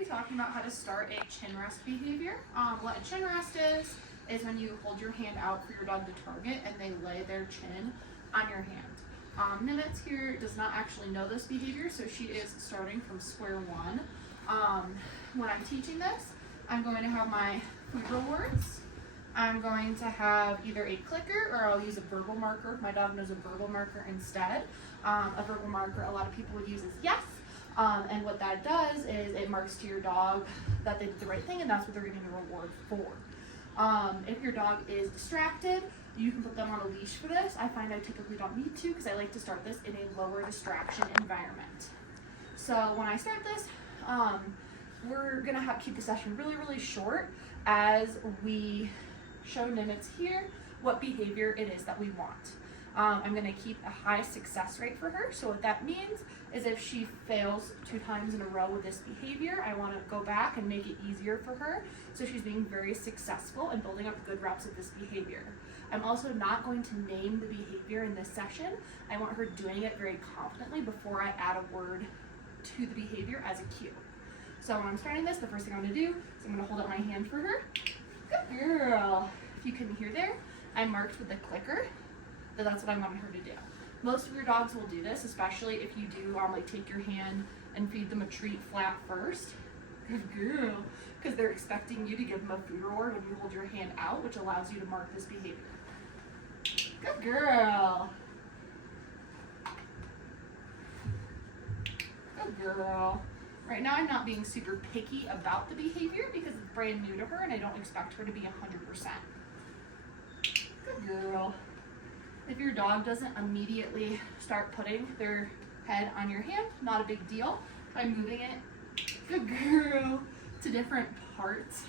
be talking about how to start a chin rest behavior. What a chin rest is when you hold your hand out for your dog to target and they lay their chin on your hand. Nimitz here does not actually know this behavior, so she is starting from square one. When I'm teaching this, I'm going to have my food rewards. I'm going to have either a clicker or I'll use a verbal marker. My dog knows a verbal marker instead. A verbal marker a lot of people would use is yes. And what that does is it marks to your dog that they did the right thing and that's what they're getting a reward for. If your dog is distracted, you can put them on a leash for this. I find I typically don't need to because I like to start this in a lower distraction environment. So when I start this, we're gonna keep the session really, really short as we show Nimitz here what behavior it is that we want. I'm gonna keep a high success rate for her. So what that means is if she fails 2 times in a row with this behavior, I wanna go back and make it easier for her. So she's being very successful and building up good reps of this behavior. I'm also not going to name the behavior in this session. I want her doing it very confidently before I add a word to the behavior as a cue. So when I'm starting this, the first thing I'm gonna do is I'm gonna hold up my hand for her. Good girl. If you couldn't hear there, I marked with the clicker that that's what I wanted her to do. Most of your dogs will do this, especially if you do like take your hand and feed them a treat flat first. Good girl. Because they're expecting you to give them a food reward when you hold your hand out, which allows you to mark this behavior. Good girl. Good girl. Right now I'm not being super picky about the behavior because it's brand new to her and I don't expect her to be 100%. Good girl. If your dog doesn't immediately start putting their head on your hand, not a big deal. By moving it, good girl, to different parts.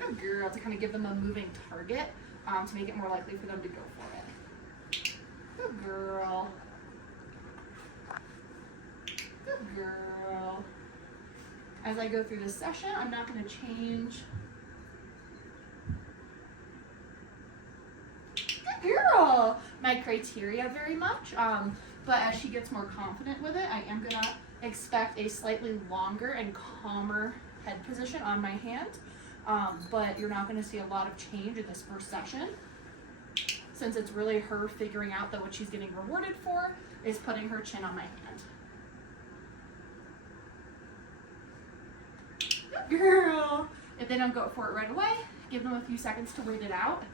Good girl, to kind of give them a moving target to make it more likely for them to go for it. Good girl. Good girl. As I go through this session, I'm not going to change. Good girl. My criteria very much, but as she gets more confident with it, I am going to expect a slightly longer and calmer head position on my hand, but you're not going to see a lot of change in this first session since it's really her figuring out that what she's getting rewarded for is putting her chin on my hand. Girl. If they don't go for it right away, give them a few seconds to wait it out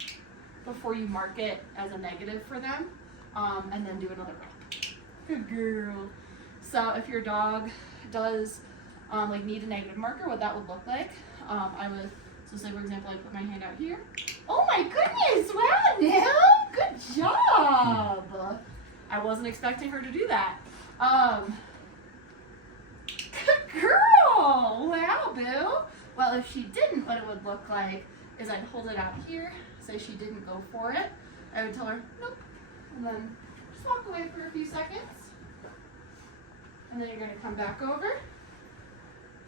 before you mark it as a negative for them, and then do another rep. Good girl. So if your dog does need a negative marker, what that would look like, so say for example, I put my hand out here. Oh my goodness, wow, Nell, good job. I wasn't expecting her to do that. Good girl! Wow, Boo! Well, if she didn't, what it would look like is I'd hold it out here, say she didn't go for it. I would tell her, nope, and then just walk away for a few seconds. And then you're gonna come back over.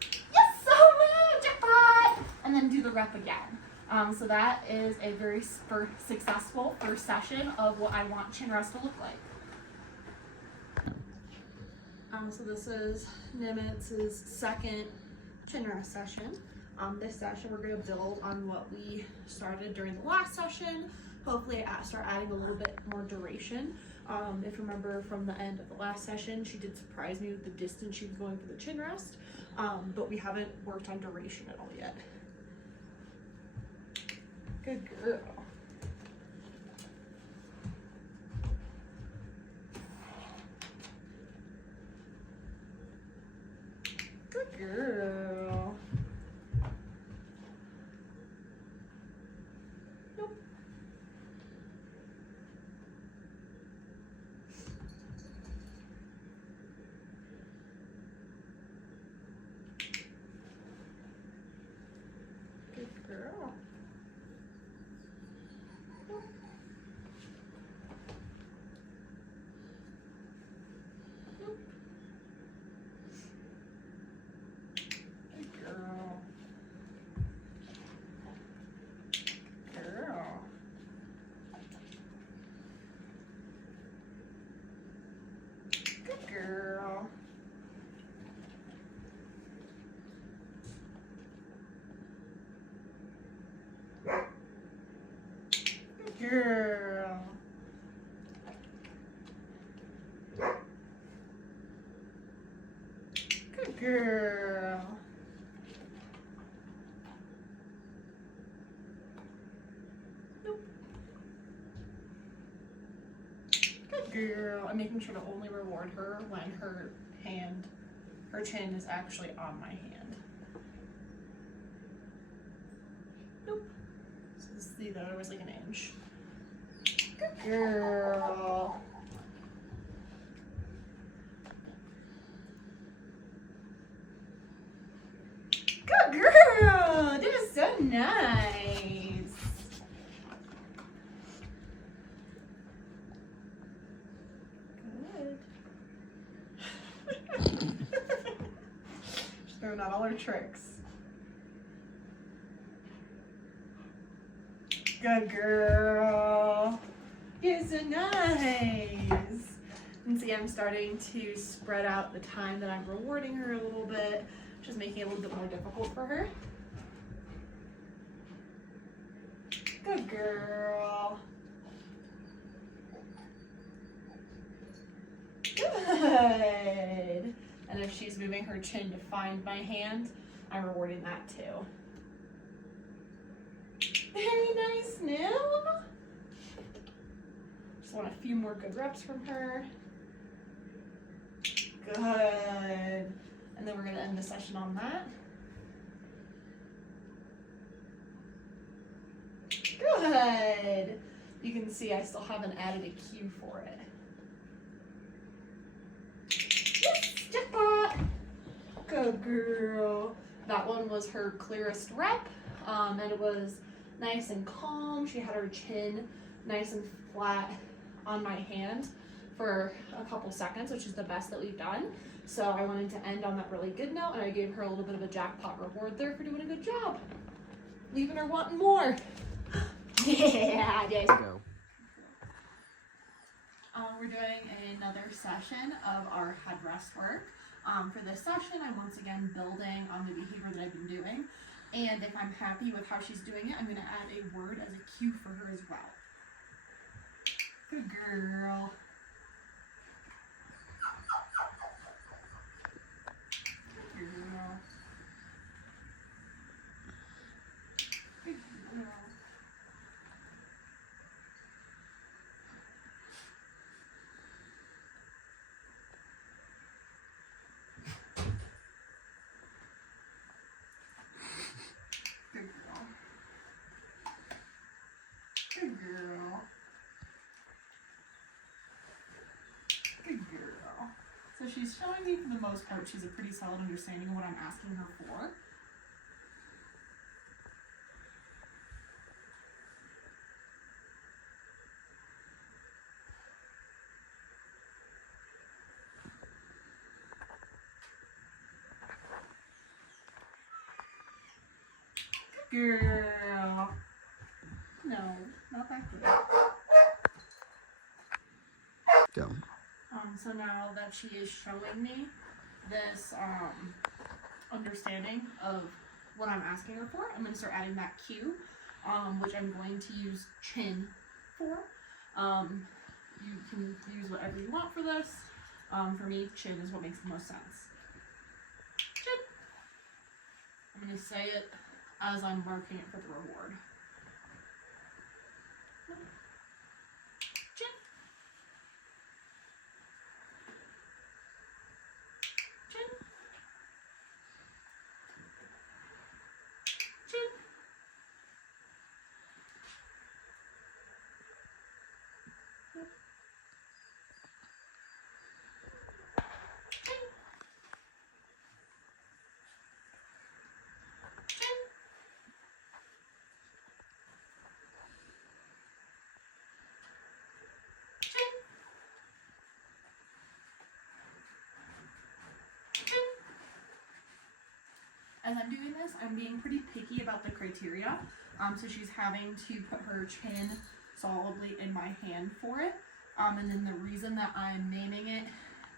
Yes, so woo, jackpot! And then do the rep again. So that is a very successful first session of what I want chin rest to look like. So this is Nimitz's second chin rest session. This session we're going to build on what we started during the last session. Hopefully start adding a little bit more duration. If you remember from the end of the last session, she did surprise me with the distance she was going for the chin rest, but we haven't worked on duration at all yet. Good girl. Good girl. Nope. Good girl. Nope. Nope. girl. Good girl. Nope. Good girl. I'm making sure to only reward her when her chin is actually on my hand. Nope. So see, the other was like an inch. Good girl. Good girl. That was so nice. Good. She's throwing out all her tricks. Good girl. You're so nice. And see, I'm starting to spread out the time that I'm rewarding her a little bit, which is making it a little bit more difficult for her. Good girl. Good. And if she's moving her chin to find my hand, I'm rewarding that too. Very nice, Nim. Just want a few more good reps from her. Good. And then we're going to end the session on that. Good. You can see I still haven't added a cue for it. Yes, jackpot. Good girl. That one was her clearest rep, and it was nice and calm. She had her chin nice and flat on my hand for a couple seconds, which is the best that we've done. So I wanted to end on that really good note, and I gave her a little bit of a jackpot reward there for doing a good job. Leaving her wanting more. Yeah, Jason. Go. We're doing another session of our headrest work. For this session, I'm once again building on the behavior that I've been doing. And if I'm happy with how she's doing it, I'm going to add a word as a cue for her as well. Good girl. Good girl. Good girl. Good girl. Good girl. Good girl. So she's showing me, for the most part, she's a pretty solid understanding of what I'm asking her for. Good girl. No, not that good. Go. So now that she is showing me this understanding of what I'm asking her for, I'm going to start adding that cue, which I'm going to use chin for. You can use whatever you want for this. For me, chin is what makes the most sense. Chin. I'm going to say it as I'm marking it for the reward. Chin. Chin. Chin. As I'm doing this, I'm being pretty picky about the criteria. So she's having to put her chin solidly in my hand for it. And then the reason that I'm naming it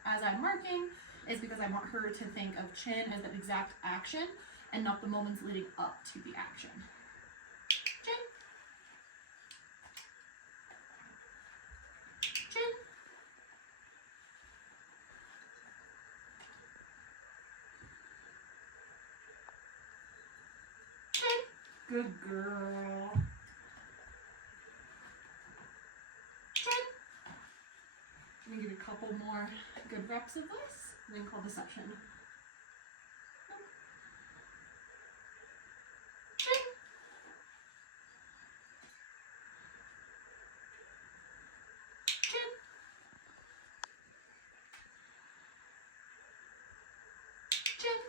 as I'm marking is because I want her to think of chin as an exact action and not the moments leading up to the action. Chin. Good girl. Chin. Let me give you a couple more good reps of this, and then call the session. Chin. Chin. Chin.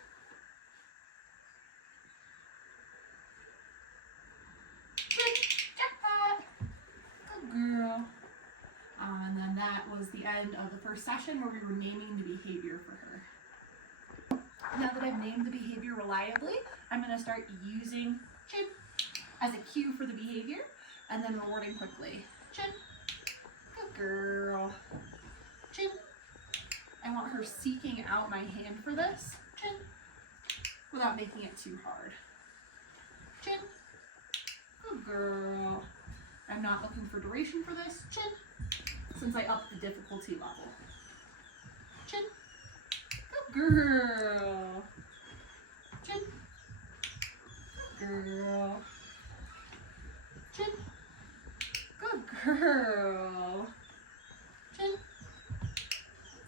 Chin. Jackpot. Good girl. And then that was the end of the first session where we were naming the behavior for her. Now that I've named the behavior reliably, I'm going to start using chin as a cue for the behavior and then rewarding quickly. Chin. Good girl. Chin. I want her seeking out my hand for this. Chin. Without making it too hard. Chin. Good girl. I'm not looking for duration for this. Chin. Since I upped the difficulty level. Chin. Good girl. Chin. Good girl. Chin. Good girl. Chin.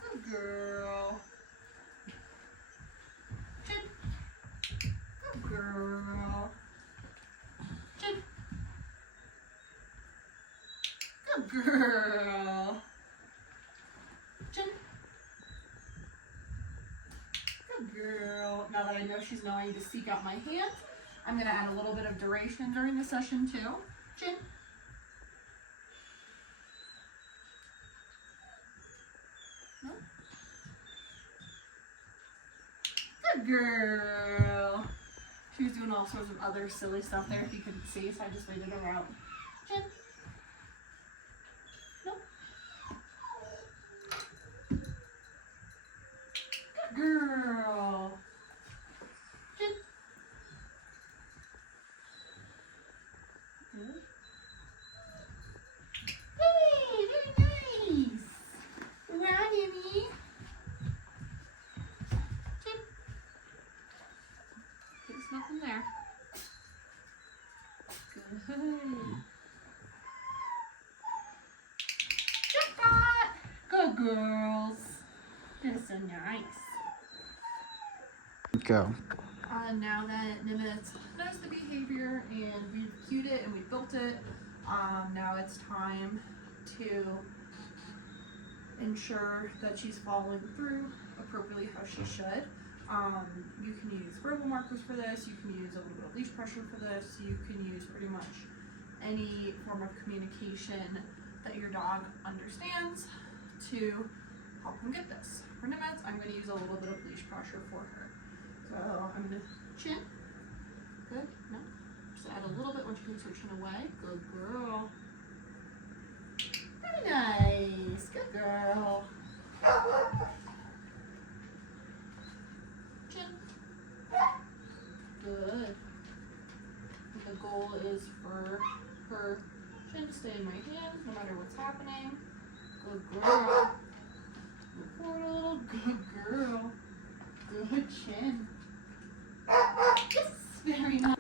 Good girl. Chin. Good girl. Chin. Good girl. Chin. Good girl. Now that I know she's knowing to seek out my hand, I'm going to add a little bit of duration during the session too. Chin. No. Good girl. She was doing all sorts of other silly stuff there if you couldn't see, so I just waited her out. Chin. No. Good girl. Chin. Good. Hey, very nice. Around, Amy. Chin. There's nothing there. Good. Jackpot! Good girls. That's so nice. Go. Now that Nimitz knows the behavior and we've cued it and we built it, now it's time to ensure that she's following through appropriately how she should. You can use verbal markers for this, you can use a little bit of leash pressure for this, you can use pretty much any form of communication that your dog understands to help him get this. For Nimitz, I'm going to use a little bit of leash pressure for her. So I'm going to chin. Good. No. Just add a little bit when she puts her chin away. Good girl. Very nice. Good girl. Chin. Good. The goal is for her chin to stay in my hand no matter what's happening. Good girl. Move forward a little. Good girl. Good chin. Yes, very nice.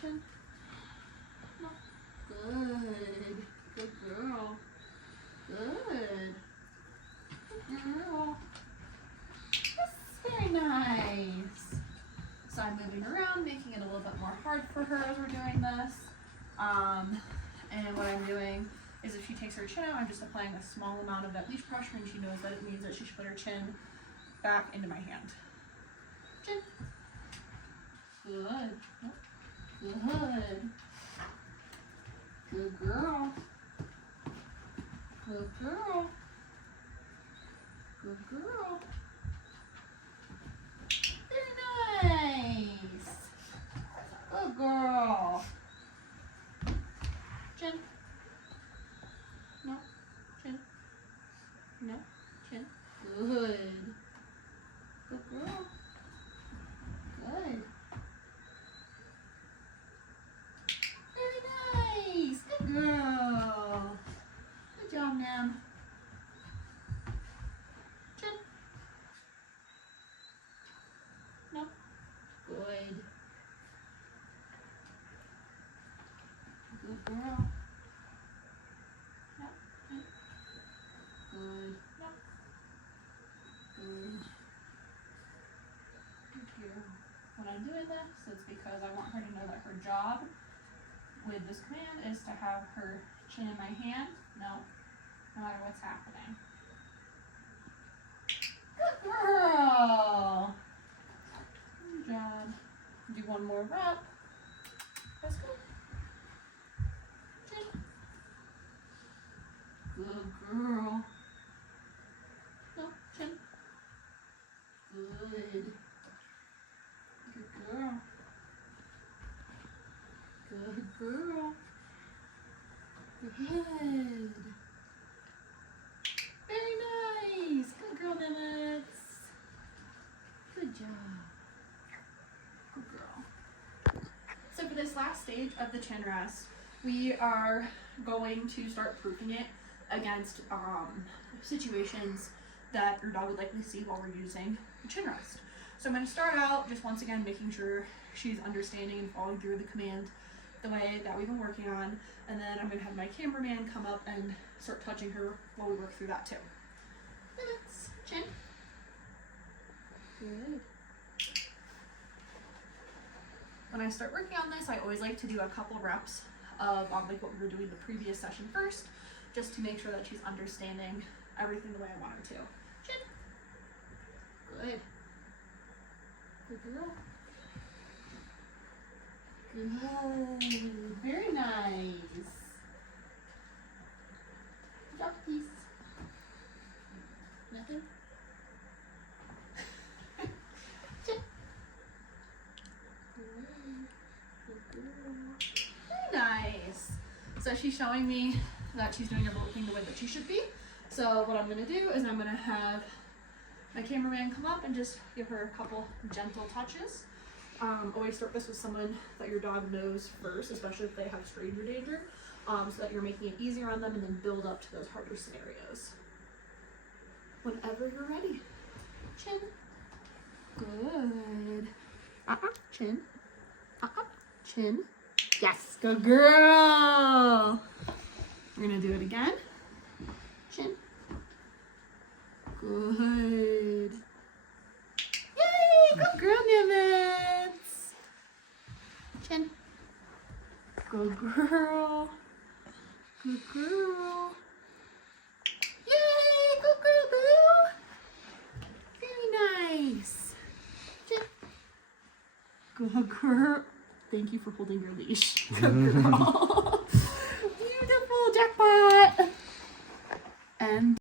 Chin. No. Good. Good girl. Good. Good girl. Yes, very nice. So I'm moving around, making it a little bit more hard for her as we're doing this. And what I'm doing is if she takes her chin out, I'm just applying a small amount of that leash pressure and she knows that it means that she should put her chin back into my hand. Chin. Good. Good. Good girl. Good girl. Good girl. Very nice. Good girl. Chin. No. Chin. No. Chin. Good. Good girl. Good. Very nice. Good girl. Good job, Nam. Chin. I'm doing this is because I want her to know that her job with this command is to have her chin in my hand. No matter what's happening. Good girl. Good job. Do one more rep. Let's go. Chin. Good girl. No, chin. Good. Good girl. Good girl. Good. Very nice. Good girl, Nimitz. Good job. Good girl. So for this last stage of the chin rest, we are going to start proofing it against situations that your dog would likely see while we're using the chin rest. So I'm going to start out just once again making sure she's understanding and following through the command the way that we've been working on, and then I'm going to have my cameraman come up and start touching her while we work through that too. Nimitz, chin. Good. When I start working on this, I always like to do a couple reps of like what we were doing the previous session first, just to make sure that she's understanding everything the way I want her to. Chin. Good. Good girl. Good. Very nice. Drop the piece. Nothing. Chin. Good girl. Very nice. So she's showing me that she's doing everything the way that she should be. So what I'm going to do is I'm going to have my cameraman come up and just give her a couple gentle touches. Always start this with someone that your dog knows first, especially if they have stranger danger, so that you're making it easier on them, and then build up to those harder scenarios. Whenever you're ready. Chin. Good. Chin. Chin. Yes, good girl. We're gonna do it again. Chin. Good. Yay! Good girl, Nimitz. Chin. Good girl. Good girl. Yay! Good girl, boo. Very nice. Chin. Good girl. Thank you for holding your leash. Good girl. Beautiful, jackpot. And